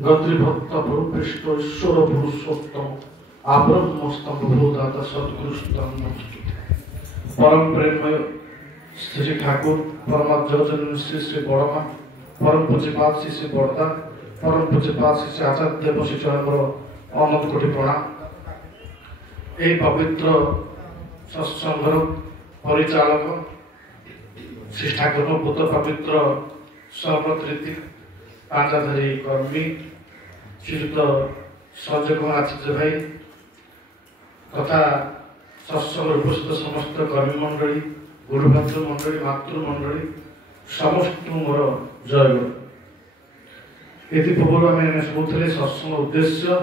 गद्रिभक्त भूपृष्ठ ईश्वर पुरुषोत्तम आब्रह्मस्तंभूदाता सद्गुरुस्तम परम प्रेममय श्री ठाकुर परम जन श्री श्री बड़मा परम पूज्यपाद श्री श्री बड़दा परम पूज्यपाद श्री श्री आचार्य वशिष्ठ अनंत कोटि प्रणाम। यह पवित्र सत्संगर परिचालक श्री ठाकुर पुत पवित्र सर्वकृति पांचाधारी कर्मी श्रीयुक्त संजय कुमार आचार्य भाई तथा सत्संग उपस्थित समस्त कर्मी मंडली गुरुभद्र मंडली मातृमंडली समस्त मोर जय गुरु। ये पूर्व आम शुणुले सत्संग उद्देश्य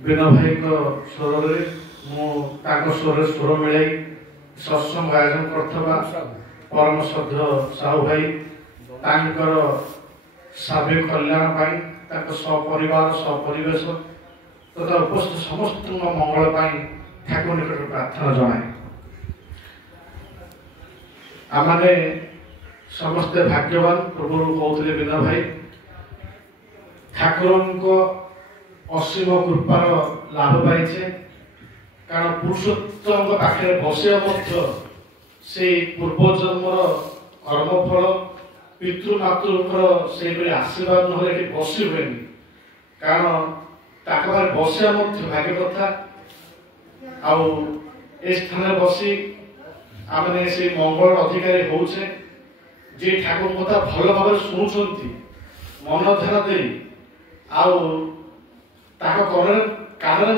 बीना भाई स्वर स्वर स्वर मिल सत्संग आयोजन करथबा परम श्रद्ध साहू भाई तांकर सार्विक कल्याण पाई सपरिवार सपरिवेश तथा उपस्थित समस्त मंगल पाई ठाकुर निकट प्रार्थना जनाए। आमने समस्ते भाग्यवान पूर्व कहते बीना भाई ठाकुर असीम कृपार लाभ पाइछे कारण पुरुषोत्तम पाखे बसिया से पूर्वजन्मर कर्मफल पितृमातृकर से आशीर्वाद ना बसी हुए कारण बसिया भाग्य कथा आउ स्थान बसी आम से मंगल अधिकारी होचे जे ठाकुर कथा भल भाव शुणुंट मन ध्यान दे कान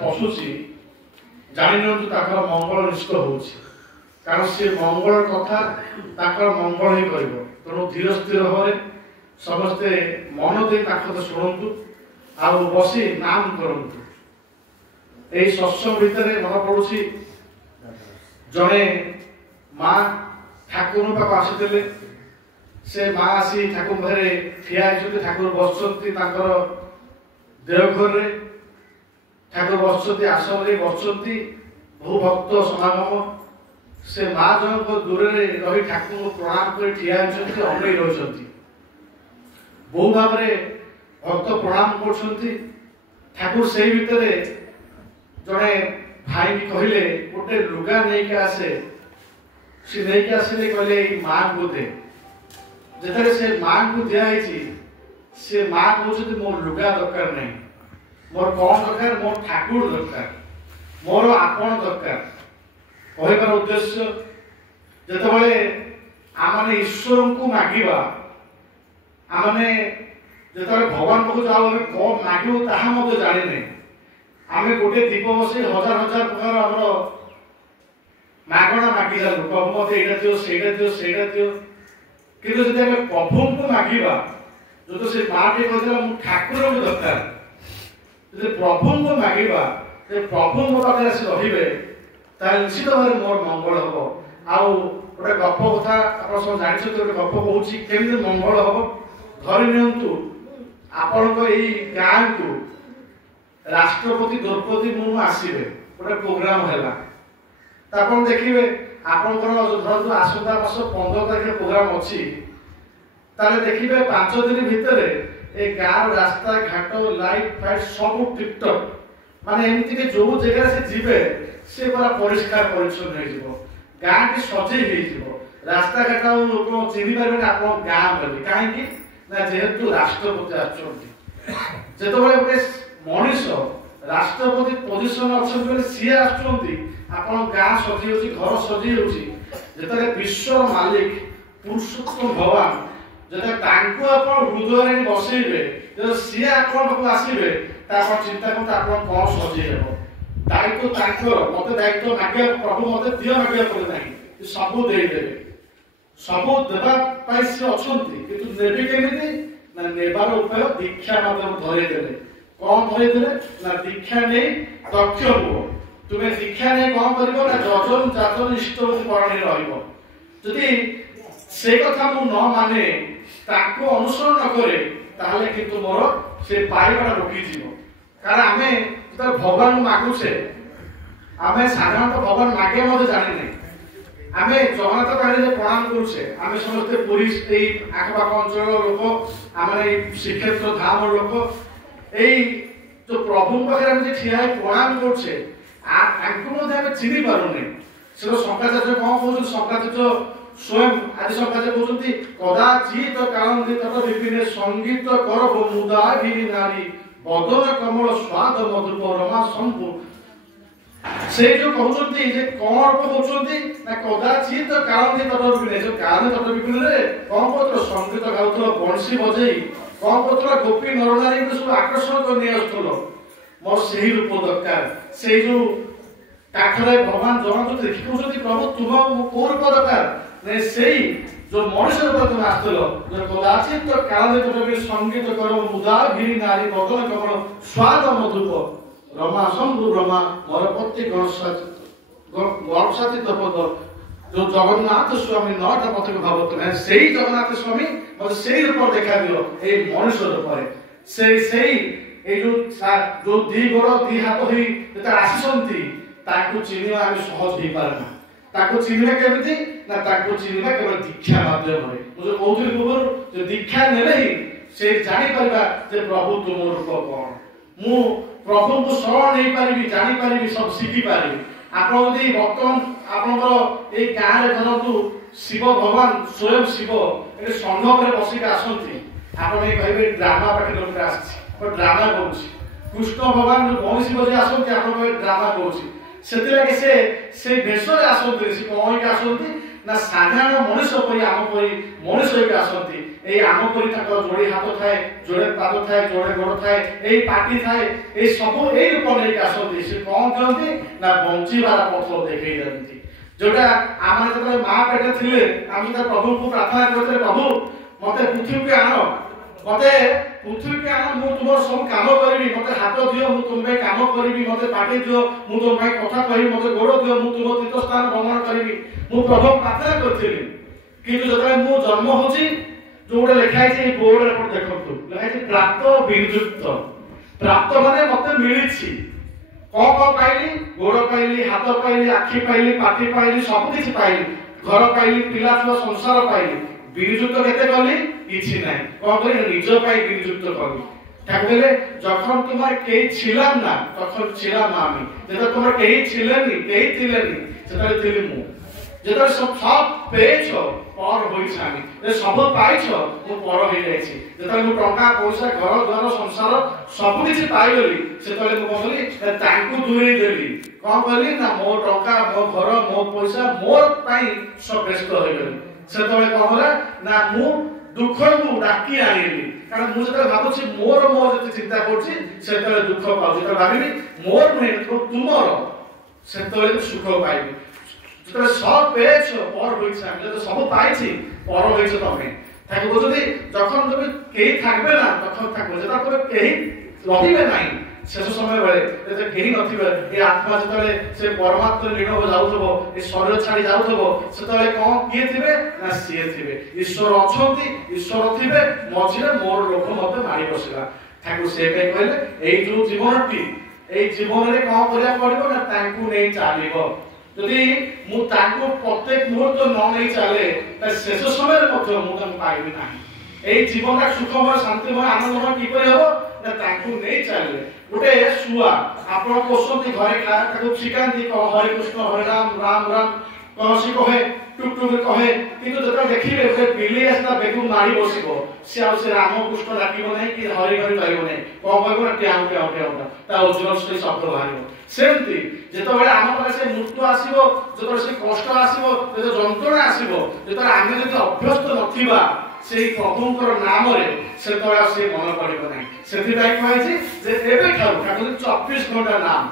पशुची जाणी मंगल निश्चित हो कारण से मंगल कथा मंगल ही कर तेणु धीर स्थिर भाव समस्ते मन दे शुणु आ बसी नाम करूँ। यही सत्संग भितर मन पड़ुछि जड़े माँ ठाकुर पाक आसी से माँ आसी ठाकुर पाखे ठिया ठाकुर बसुँच देवघर ठाकुर बसुँच आसन बसुँच बहु भक्त समागम से माँ जनक दूर रही ठाकुर प्रणाम कर ठिया अनै रही बहु भाव भक्त प्रणाम कर ठाकुर से भितर जड़े भाई कहले गोटे लुगा नहीं के आसे सी नहीं के आसिले कहले माँ को दे जिते से माँ को दिखाई से माँ कहते मोर लुगा दरकार नहीं मोर कौन दरकार मोर ठाकुर दरकार मोर आपण दरकार कहबार उद्देश्य जिते आम ईश्वर को मागिबा आम जो भगवान पाक जाओ कौन मागू ताहा जानी नहीं आम गोटे दीप बस हजार हजार प्रकार आम मागणा मागिला प्रभु मत यहाँ दियो सेटा दियो कि प्रभु को मागिबा जो तो से माँ टे कहला मु ठाकुर को दरकार प्रभु को मागिबा प्रभु मो पाखे आसी रहिबे निश्चित भाव मोर मंगल हम आउ गोटे गप कथा आप सब जानते गोटे गप कहूँ केमी मंगल हम धरी नियंतु आपण गाँ को राष्ट्रपति द्रौपदी मुर्मू आसवे गोटे प्रोग्राम है देखिए आपंकर आसंता मास 15 तारीख प्रोग्राम अच्छी देखिए 5 दिन भितर ए गाँव रास्ता घाट लाइट फाइट सब टिपटप माने एमती के जो जगह से जीवे से पूरा परिष्कार परिच्छन्न हो गाँ की सजई हो रास्ता घाट लोक चिन्ह पारे आप गाँ बोली कहीं जेहेतु राष्ट्रपति आसुच्च गोटे मनीष राष्ट्रपति पोजिशन अच्छा सी आसुच्च आप गाँ सजी हो घर सजी हो विश्व मालिक पुरुषोत्तम भगवान जो हृदय बसइबे जो सी आसवे चिंता करते आप कौन सजी दायित्व मत दायित्व मागे प्रभु मत दियो मागे पड़े सब देदेवे सब देवा सी अच्छा कि नेबी केमी ना नेबार उपाय दीक्षा माध्यम धरेदेले कौन धरेदेले ना दीक्षा नहीं दक्ष हुओ तुम्हें दीक्षा नहीं कौन कर जजन जाजन इष्ट करणी रही से कथा मु न माने ताको अनुसरण न करे ताहले किंतु मोर से पाइबाटा रोकी जीव कारण आमे भगवान मागुचे आमे साधारणतः भगवान मागे मते जाने नहीं आमे जगन्नाथ पाखरे प्रणाम करुचे आमे समस्ते पुरी एई आखपाख अंचल लोक आमे श्रीक्षेत्र धाम लोक एई जो प्रभु पाखरे आमे ठिया प्रणाम करुचे आंकु मध्ये आमे चिनी पारुने से शंकराचार्य कौन कहते शंकराचार्य स्वयं आदि शंकराचार्य कहते कदाचित कालंदी तट विपिने संगीत करब मुदा भिनी नारी बदन कमल स्वाद मधुप रमा संपू से जो कहउछंती जे कोन कहउछंती ना कदाचित कालंदी तट विपिने जो कालंदी तट विपिने रे कोन पत्र संगीत गाउथलो बंशी बजेई कोन पत्र गोपी नरनारी को सब आकर्षण कर नै आस्थलो मोर सही रूप दरकार से जो काठरे भगवान जगन्नाथ देखि कहउछंती प्रभु तुम को रूप दरकार ने सेही जो मनुष्य रूप तुम आस्थलो जो कदाचित कालंदी तट विपिने संगीत करो मुदा भिनी नारी बदन कमल स्वाद मधुप रमा शंभु ब्रह्मा मोर पति गणसाती पद जो जगन्नाथ स्वामी नौटा पथक भावत है सही जगन्नाथ स्वामी मत सही रूप देखा दियो ए मनुष्य रूप रे सही ए जो दी गोड़ दी हाथ होई जेता आसीसंती ताकू चिनिवा आमे सहज ही पारना ताकू चिनिवा केमिति ना ताकू चिनिवा केवल दीक्षा माध्यम रे मुझे कहउथि पूर्व जो दीक्षा नेले ही से जानि परबा जे प्रभु तुम रूप कोन मु प्रभु को शरण नहीं पारिबी जानि पारिबी सब सिखि पारिबी आपण यदि बर्तमान आपनकर ए गाँ रे धरतु शिव भगवान स्वयं शिव ए संगम रे बसी के आसंती आपण ए कहबे ड्रामा पार्टी लोक आसी पर ड्रामा करूची कृष्ण भगवान जो मौसी बजे आसंती आपण कहबे ड्रामा करूची सेति लागे से भेष रे आसंती से कोन के आसंती ना साधारण मनुष्य परि आम परि मनुष्य के आसंती ए आम परि ताकर जोड़ी हाथ थाए जोड़े पाद थाए जोड़े गोड़ थाए ए पाटी थाए ए सब ए रूप नै आसंती से कोन करंती ना बंचीबार पथ देखै दंती जोटा आम जब मां पेटे थिले आम त प्रभु को प्रार्थना करते प्रभु मते पृथ्वी के आनो मते पृथ्वी के आनो मु तुमर सब काम करबी मते हाथ दियो मु तुमबे काम करबी मते पाटी दियो मु तुम भाई कथा कहि मते गोड़ दियो मु तुम तीर्थ स्थान भ्रमण करबी मु प्रभु प्रार्थना करथिली किंतु जतरा मु जन्म होची जोडे लिखाई छै बोर्ड रे पर देखंतु लिखाई छै प्राप्त विजुक्त प्राप्त माने मते मिलिछि को पाइली गोड़ पाइली हाथ पाइली आखि पाइली पाटी पाइली सब किछि पाइली घर पाइली पिला छुआ संसार पाइली विजुक्त केते कली किछि नै को करी निज पाइ विजुक्त कली ठाकुरे যখন তোমার কেই ছিলাম না তখন ছিলাম আমি যেটা তোমার কেই ছিলেননি কেই ছিলেননি সেটা ছিলি মু যেটা সব পেয়েছো পর হইছ আমি যে সব পাইছো মু পর হই যাইছি যেটা মু টঙ্কা পয়সা ঘর দ্বার সংসার সব কিছু পাইলি সেতলে মু কলি তাঙ্কু দূরেই দেলি কোন কলি না মো টঙ্কা মো ঘর মো পয়সা মোর পাই সব ব্যস্ত হই গলি সেতলে কহলা না মু दुख को डाकी आनिली कारण मु जते भाबुची मोर जते चिंता करछि सेतले दुख पाउ जते भाबिबी मोर नै तो तुमर सेतले सुख पाइबी जते सब पेछ पर होइछ हम जते सब पाइछि पर होइछ तमे थाकबो जदि जखन तमे केही थाकबे ना तखन थाकबो जता तमे केही रहिबे नाही शेष समय बेले जते केही नथिबे ए आत्मा जतले से परमात्मा लीन हो जाउथबो ए शरीर छाडी जाउथबो सेतले कोन किए थिबे ना सिए थिबे ईश्वर अछंती ईश्वर थिबे मझिरे मोर लोक मते मारी बसिला ठाकुर से कहि कहले एई जो जीवनटी एई जीवन रे कोन करिया पड़िबो ना तांकू नै चालिबो यदि मु तांकू प्रत्येक मुहूर्त न नै चाले त शेष समय रे मते मु तांकू पाइबी नाही एई जीवन का सुखमय शांतिमय आनंदमय कि परि हबो ना तांकू नै चाले गोटे सुआ आपण पोसंती घरे ताको शिकांती को हरे कृष्ण हरे राम राम राम कौसी कहे टुक टुक कहे किंतु जता देखिबे से बिल्ली आस्ता बेगु मारी बसिबो से राम कृष्ण डाकिबो नै कि हरि हरि कहबो नै को कहबो ना ट्याउ ट्याउ ट्याउ ता ओजन से शब्द बाहरिबो सेमती जेतो बेले आम पाखे से मृत्यु आसीबो जेतो से कष्ट आसीबो जेतो जंत्रणा आसीबो जेतो आमे जदि अभ्यस्त नथिबा से प्रभुंकर नाम रे से तोरा से मन पड़िबो नै सेति ताई कहै छै जे एबे ठाउ ठाकुर 24 घंटा नाम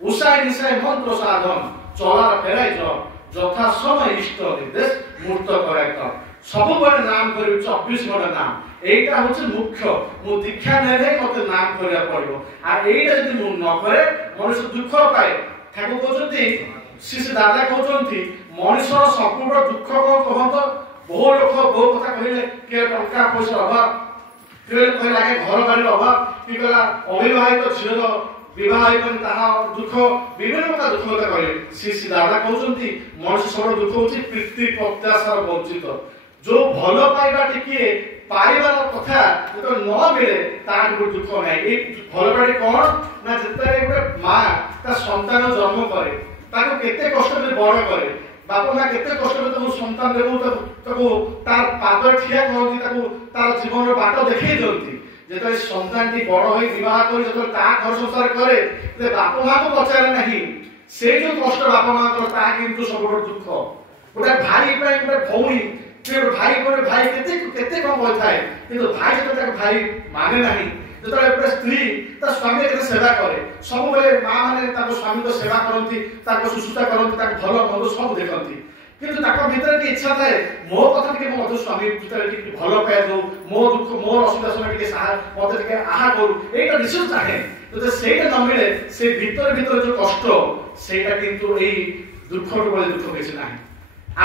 उसाई निसाई मंत्र साधन चलार फेराई जो যথা সময় ইষ্ট নির্দেশ মূর্ত করাই তো সবুবেলে নাম করি 24 ঘন্টা নাম এইটা হচ্ছে মুখ্য মু দীক্ষা নেলে মতে নাম করিয়া পড়িব আর এইটা যদি মু ন করে মনুষ্য দুঃখ পায় ঠাকুর কইছন্তি শ্রী দাদা কইছন্তি মনুষ্যর সম্পূর্ণ দুঃখ কোন কহন্ত বহু লোক বহু কথা কইলে কে টঙ্কা পয়সা অভাব কে কইলা আগে ঘর বাড়ির অভাব কি কইলা অবিবাহিত ঝিওর विवाह ताहा दुख विभिन्न प्रकार दुख कथा कहले श्री दादा कहते मनुष्य सब दुख होची प्रीति प्रत्याशार वंचित जो भल पाइबा टिके पाइबार कथा जो न मिले तार दुख ना ये भल पाइबा कौन ना जिते गोटे माँ ता संतान जन्म करे ताको केते कष्ट में बड़ करे बापा माँ केते कष्ट में ताको संतान देबो ताको तार पाद ठिया करती ताको तार जीवन रो बाट देखै दंती जेतले संतान टी बड़ होई विवाह करी जेतले ता घर संसार करे ते बापा माँ को पचारे नहीं से जो कष्ट बापा माँ को ता किंतु सब दुख गोटे भाई पे गोटे भौणी भाई गोटे भाई केते केते कम होय थाए किंतु भाई जेतले भाई माने नहीं जेतले गोटे स्त्री ता स्वामी केते सेवा करे सब बेले माँ माने ताको स्वामी को सेवा करंती ताको सुसुता करंती ताको भलो मंद सब देखंती किंतु ताको भीतर की इच्छा थाए मो कथा टिके मो स्वामी भीतर टिके भलो पाए दो मो दुख मो असुविधा समय टिके सहा मते टिके आहा करू एटा निश्चित चाहे तो सेटा न मिले से भीतर भीतर जो कष्ट सेटा किंतु एई दुख बोले दुख बेसी नाही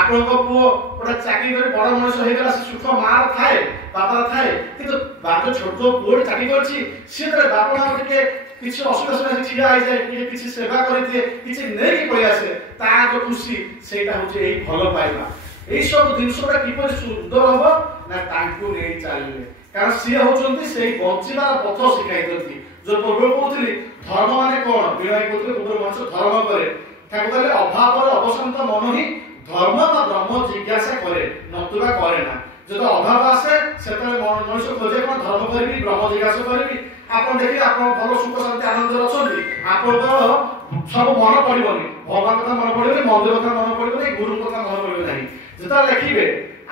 आपण को पुओ ओटा चाकरी करे बड़ मनुष्य हे गेला सुख मार थाए बापा थाए किंतु बाप छोट पुओ चाकरी करछि से तरे बापा मां टिके किछि असुविधा समय छिया आइ जाय किछि सेवा करि दिए किछि नै कि पय आसे ता जो खुशी सेटा होचे एई भलो पाइबा एई सब दिनसटा किपर सुंदर हबो ना तांकु नै चालिले कारण से होचंती सेई बंचिबार पथ शिखाइ दंती जो पूर्व कहउतली धर्म माने कोन बिनाय कहउतली पूर्व मनुष्य धर्म करे ताको कहले अभाव और अवसंत मन ही धर्म बा ब्रह्म जिज्ञासा करे नतुबा करे ना जब अभाव आसे सेतले मनुष्य खोजे कोन धर्म करबी ब्रह्म जिज्ञासा करबी आपण देखि आपण भलो सुख शांति आनंद रछंती आपण तो सब मन पड़िबनी भगवान कथा मन पड़िबनी मंदिर कथा मन पड़िबनी गुरु कथा मन पड़िबनी नाही जेता लिखिबे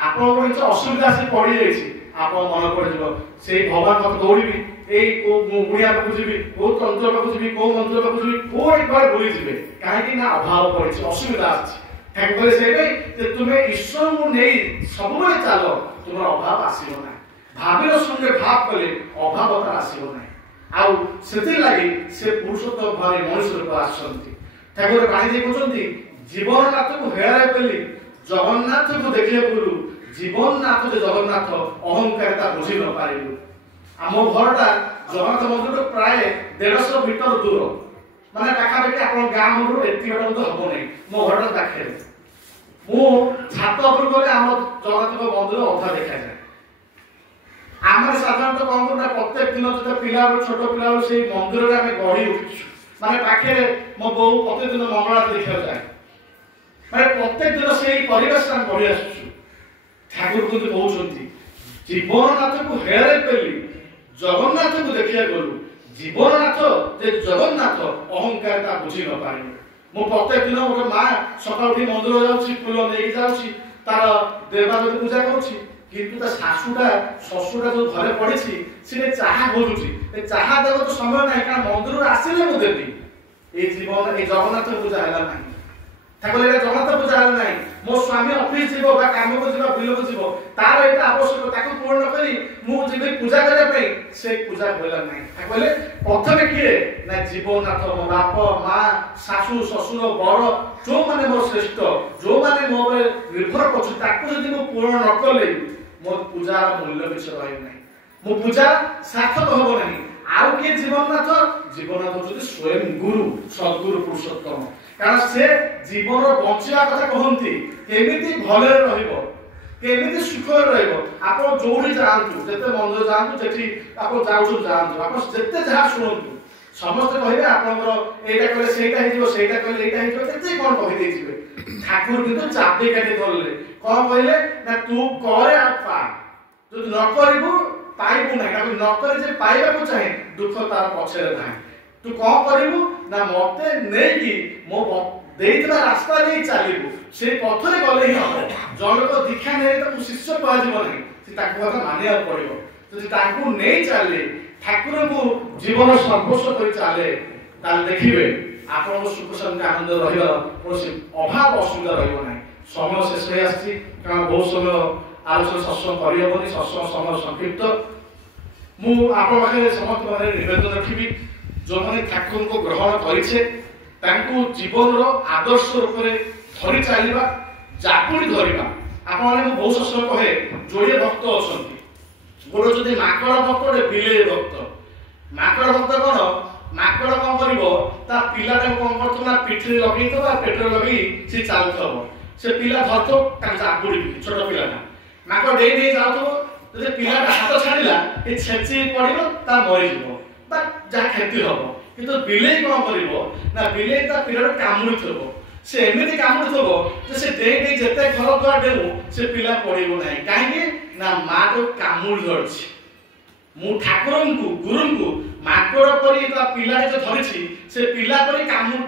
आपण को किछ असुविधा से पड़ी जाईछि आपण मन पड़ जिवो सेई भगवान कथा दौड़िबी एई को गुणिया को बुझिबी को तंत्र को बुझिबी को मंत्र को बुझिबी को एक बार भूली जिवे काहे कि ना अभाव पड़िछि असुविधा अछि ठाकुर से तुम्हें ईश्वर को नहीं सब चलो तुम अभाव आसो ना भाविर संगे भाव कले अभावता आसो ना आउ से लगी से पुरुषोत्तम भाव मनुष्य रूप आसती ठाकुर बाणी कहते जीवननाथ को हेराए पेली जगन्नाथ को देखे बोलू जीवननाथ जो जगन्नाथ अहंकारिता बुझी न पारू आम घरटा जगन्नाथ मंदिर प्राय 150 मीटर दूर माने पाखापाखि आप गाँ मंदिर एति बाट तो हम नहीं मो घर पाखे मु छात उपर गले आम जगन्नाथ मंदिर अधा देखा जाए आम साधारणतः कौन करना प्रत्येक दिन जो पिला छोट पिला से मंदिर में आम गढ़ी उठिछु माने पाखे मो बो प्रत्येक दिन मंगला देखा जाए माने प्रत्येक दिन से परिवेश आम गढ़ी आसुछु ठाकुर को कहउछंती जीवननाथ को हेरे पेली जगन्नाथ को देखिया गलु जीवननाथ जे जगन्नाथ अहंकारिता बुझी न पारि मो प्रत्येक दिन गोटे माँ सकाल उठी मंदिर जाउछि फूल नेकी जाउछि तार देवदेवी पूजा करूछि किंतु ता सासुटा ससुरा जो घरे पड़िछि से चाहा खोजुछि ए चाहा देव तो समय नाही कारण मंदिर आसिले मु देबी ए जीवन ए जगन्नाथ पूजा हैला नाही ठाकुर ए जगन्नाथ पूजा हैला नाही मो स्वामी ऑफिस जीवो बा काम को जीवो बिल को जीवो तार एटा आवश्यक ताको पूर्ण करी मु जीवे पूजा करे पई से पूजा होला नाही ठाकुर प्रथमे किए ना जीवननाथ मो बाप माँ सासु ससुर बड़ जो माने मोर श्रेष्ठ जो माने मो निर्भर करछु ताको जदि मु पूर्ण न कले मो पूजा मूल्य किछ रहि नाही मो पूजा सार्थक होबो नाही आउ के जीवननाथ जदि स्वयं गुरु सद्गुरु पुरुषोत्तम कारण से जीवन बंचिया कथा कहंती केमिति भले रहिबो केमिति सुख रहिबो आपण जोड़ी जांतु जते मंदिर जांतु जेठी आपण जाउछु जांतु आपण जते जहा सुनंतु समस्त कहिबे आपनकर एटा करे सेटा हिजो सेटा करे एटा हिजो जते कोन कहि दे जिवे ठाकुर किंतु चापे काटे धरले कोन कहले ना तू करे आपा जो न करिबु पाइबु ना कारण न करे जे पाइबा को चाहे दुख तार पछरे नाही तू कोन करिबु ना मते नै कि मो देइतरा रास्ता नै चालिबु से पथरे गले ही हम जण को दीक्षा नै त शिष्य पा जीव नै से ताको कथा मानिया पड़िबो तो ताको नै चाले ठाकुर को जीवन सर्वस्व कर चाले ताल देखिबे आपण को सुख शांति आनंद रहिबा कोसी अभाव असुविधा रहिबो नै समय शेष होय आछि कारण बहुत समय आलोचना सत्संग करियबनी सत्संग समय संक्षिप्त मु आपण पाखे समस्त माने निवेदन रखिबी जो माने ठाकुर को ग्रहण करिछे तांको जीवन रो आदर्श रूप रे धरि चालिबा जापुड़ी धरिबा आपण माने बहुत सत्संग कहे जोड़े भक्त अछंती गोड़ जदि माकड़ भक्त रे बिले भक्त माकड़ भक्त कोन ମାଙ୍କଡ କଣ କରିବ ତା ପିଲାଟାକୁ କଣ କରୁଥିବ ନା ପିଠିରେ ଲଗେଇଥିବ ପେଟରେ ଲଗେଇ ସେ ଚାଲୁଥିବ ସେ ପିଲା ଧରିଥିବ ତାକୁ ଜାବୁଡିକି ଛୋଟ ପିଲାଟା ମାଙ୍କଡ ଡେଇ ଡେଇ ଯାଉଥିବ ଯଦି ପିଲାଟା ହାତ ଛାଡିଲା ଏ ଛେଚି ପଡିବ ତା ମରିଯିବ ବା ଯାହା କ୍ଷତି ହବ କିନ୍ତୁ ବିଲେଇ କଣ କରିବ ନା ବିଲେଇ ତା ପିଲାଟାକୁ କାମୁଡୁଥିବ ସେ ଏମିତି କାମୁଡୁଥିବ ଯେ ସେ ଡେଇ ଡେଇ ଯେତେ ଘର ଦ୍ୱାର ଡେଉ ସେ ପିଲା ପଡିବ ନାହିଁ କାହିଁକି ନା ମା ତ କାମୁଡି ଧରିଛି ମୁଁ ଠାକୁରଙ୍କୁ ଗୁରୁଙ୍କୁ ମାଙ୍କଡ ପରି ତା ପିଲାଟେ ଧରିଛି ସେ ପିଲା ପରି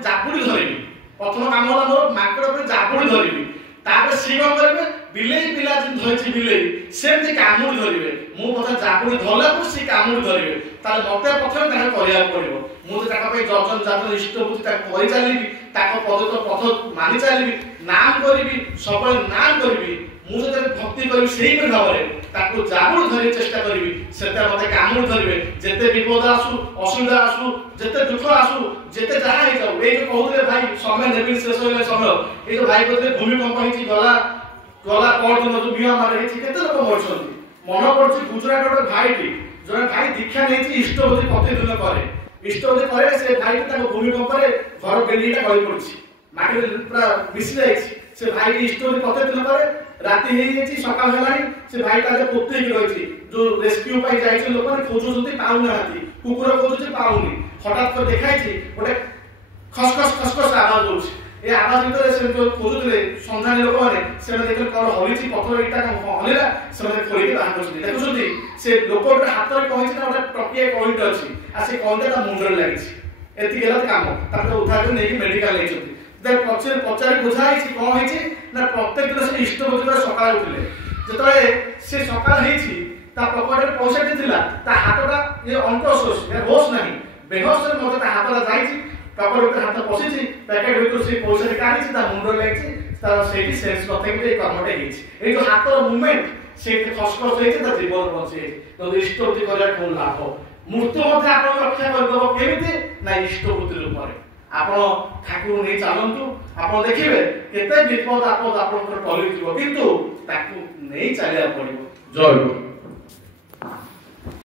ଜାବୁଡି ଧରିବି ପ୍ରଥମ କାମ ହେଲା ମୋର ମାଙ୍କଡ ପରି ଜାବୁଡି ଧରିବି ତାପରେ ସିଏ କଣ କରିବେ ବିଲେଇ ପିଲା ଯେମିତି ଧରିଛି ବିଲେଇ ସେମିତି କାମୁଡି ଧରିବେ ମୁଁ କଥା ଜାବୁଡି ଧରିଲାକୁ ସେ କାମୁଡି ଧରିବେ ତାହେଲେ ମତେ ପ୍ରଥମେ ତାଙ୍କୁ କରିବାକୁ ପଡିବ ମୁଁ ତ ତାଙ୍କ ପାଇଁ ଯଜନ ଜାତନ ଇଷ୍ଟ ବୁଦ୍ଧି ତାକୁ କରି ଚାଲିବି ତାଙ୍କ ପଦ ପଥ ମାନି ଚାଲିବି ନାମ କରିବି ସବୁବେଳେ ନାମ କରିବି ମୁଁ ଯେତେବେଳେ ଭକ୍ତି କରିବି ସେଇପରି ଭାବରେ ତାକୁ ଜାବୁଡି ଧରିବାକୁ ଚେଷ୍ଟା କରିବି ସେତେ ମତେ କାମୁଡି ଧରିବେ ଯେତେ ବିପଦ ଆସୁ ଅସୁବିଧା ଆସୁ ଯେତେ ଦୁଃଖ ଆସୁ ଯେତେ ଯାହା ହେଇଯାଉ ଏଇ ଯୋଉ କହୁଥିଲେ ଭାଇ ସମୟ ନେବି ଶେଷ ହେଇଗଲା ସମୟ ଏଇ ଯୋଉ ଭାଇ କହୁଥିଲେ ଭୂମିକମ୍ପ ହେଇଛି ଗଲା ପରଦିନ ଯୋଉ ମିଆଁମାର ହେଇଛି କେତେ ଲୋକ ମରିଛନ୍ତି ମନେ ପଡୁଛି ଗୁଜରାଟ ଗୋଟେ ଭାଇଟି ଜଣେ ଭାଇ ଦୀକ୍ଷା ନେଇଛି ଇଷ୍ଟବୋଧି ପ୍ରତିଦିନ କରେ ଇଷ୍ଟବୋଧି ପରେ ସେ ଭାଇଟି ତାଙ୍କ ଭୂମିକମ୍ପରେ ଘର ବିଲ୍ଡିଂଟା ଗଳି ପଡିଛି ମାଟିରେ ପୁରା ମିଶି ଯାଇଛି ସେ ଭାଇଟି ଇଷ୍ଟବୋଧି ପ୍ରତିଦିନ କରେ ରାତି ହେଇଯାଇଛି ସକାଳ ହେଲାଣି ସେ ଭାଇଟା ପୋତି ହେଇକି ରହିଛି ଯୋଉ ରେସ୍କ୍ୟୁ ପାଇଁ ଯାଇଛି ଲୋକମାନେ ଖୋଜୁଛନ୍ତି ପାଉନାହାନ୍ତି କୁକୁର ଖୋଜୁଛି ପାଉନି ହଠାତ୍ କରି ଦେଖାଇଛି ଗୋଟେ ଖସଖସ ଖସଖସ ଆବାଜ ହଉଛି ଏ ଆବାଜ ଭିତରେ ସେ ଯୋଉ ଖୋଜୁଥିଲେ ସନ୍ଧାନୀ ଲୋକମାନେ ସେମାନେ ଦେଖିଲେ କଣ ହଲିଛି ପଥର ଇଟା ହଲିଲା ସେମାନେ ଖୋଲିକି ବାହାର କରୁଛନ୍ତି ଦେଖୁଛନ୍ତି ସେ ଲୋକ ଗୋଟେ ହାତରେ କହିଛି ନା ଗୋଟେ ଟକିଆ କଏଣ୍ଟ ଅଛି ଆଉ ସେ କଏଣ୍ଟ ତା ମୁଣ୍ଡରେ ଲାଗିଛି ଏତିକି ହେଲା କାମ ତାପରେ ଉଦ୍ଧାର କରି ନେଇକି ମେଡିକାଲ ନେଇଛନ୍ତି ପଚାରି ବୁଝା ହେଇଛି କଣ ହେଇଛି ନା ପ୍ରତ୍ୟେକ ଦିନ ସେ ଇଷ୍ଟବୋଧି କରି ସକାଳେ ଉଠିଲେ ଯେତେବେଳେ ସେ ସକାଳ ହେଇଛି ତା ପକେଟରେ ପଇସାଟି ଥିଲା ତା ହାତଟା ଅଣ୍ଟୋଷ ହୋସ ନାହିଁ ବେହୋସରେ ମଧ୍ୟ ତା ହାତଟା ଯାଇଛି ପକେଟ ଭିତରେ ହାତ ପଶିଛି ପ୍ୟାକେଟ ଭିତରୁ ସେ ପଇସାଟି କାଢିଛି ତା ମୁଣ୍ଡରେ ଲାଗିଛି ତାର ସେଇଠି ସେନ୍ସ ନଥାଇକି ଏଇ କର୍ମଟା ହେଇଛି ଏଇ ଯୋଉ ହାତର ମୁଭମେଣ୍ଟ ସେଇଠି ଖସଖସ ହେଇଛି ତା ଜୀବନ ବଞ୍ଚିଯାଇଛି ତେଣୁ ଇଷ୍ଟବୋଧି କରିବା କଣ ଲାଭ ମୃତ୍ୟୁ ମଧ୍ୟ ଆପଣଙ୍କୁ ରକ୍ଷା କରିଦେବ କେମିତି ନା ଇଷ୍ଟବୋଧି ରୂପରେ ଆପଣ ଠାକୁର ନେଇ ଚାଲନ୍ତୁ ଆପଣ ଦେଖିବେ କେତେ ବିପଦ ଆପଦ ଆପଣଙ୍କର ଟଳିଯିବ କିନ୍ତୁ ତାକୁ ନେଇ ଚାଲିବାକୁ ପଡିବ ଜୟ ଗୁରୁ।